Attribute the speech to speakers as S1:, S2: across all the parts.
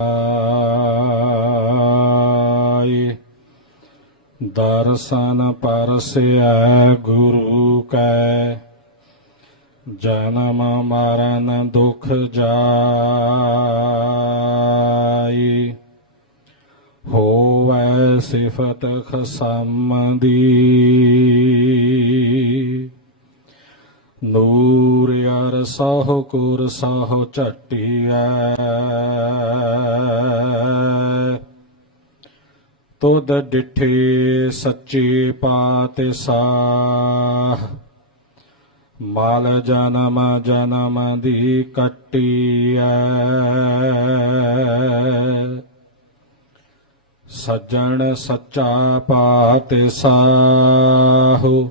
S1: ਆਏ। ਦਰਸ਼ਨ ਪਰਸੈ ਗੁਰੂ ਕੈ। ਜਨਮ ਮਰਨ ਦੁਖ ਜਾਈ ਹੋਵੈ ਸਿਫਤ ਖਸਮ ਦੀ ਨੂਰ ਸਹੁ ਕੁਰ ਸਹੁ ਝਟਿਐ। ਤੁਧ ਡਿਠੇ ਸੱਚੇ ਪਾਤਿ ਸਾਹ ਮਾਲ ਜਨਮ ਜਨਮ ਦੀ ਕੱਟੀਐ। ਸੱਜਣ ਸੱਚਾ ਪਾਤਿ ਸਾਹੂ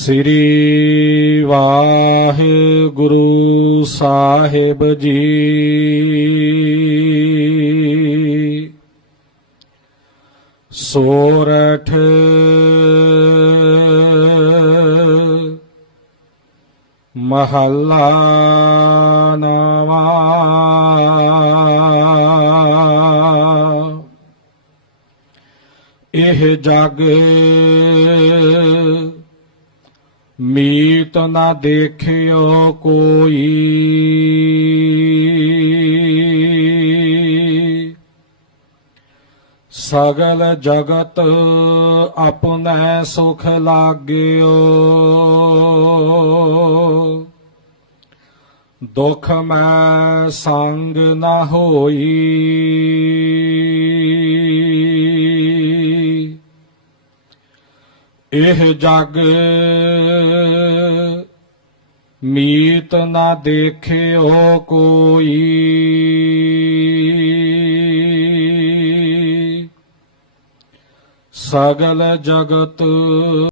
S1: ਸ੍ਰੀ ਵਾਹਿਗੁਰੂ ਸਾਹਿਬ ਜੀ। ਸੋਰਠ ਮਹੱਲਾ ਨਵਾ। ਇਹ ਜਗ ਮੀਤ ਨਾ ਦੇਖਿਓ ਕੋਈ। ਸਗਲ ਜਗਤ ਆਪਣੈ ਸੁਖ ਲਾਗਿਓ। ਦੁਖ ਮੈਂ ਸੰਗ ਨਾ ਹੋਈ। ਇਹ ਜਗ ਮੀਤ ਨਾ ਦੇਖਿਓ ਕੋਈ। ਸਗਲ ਜਗਤ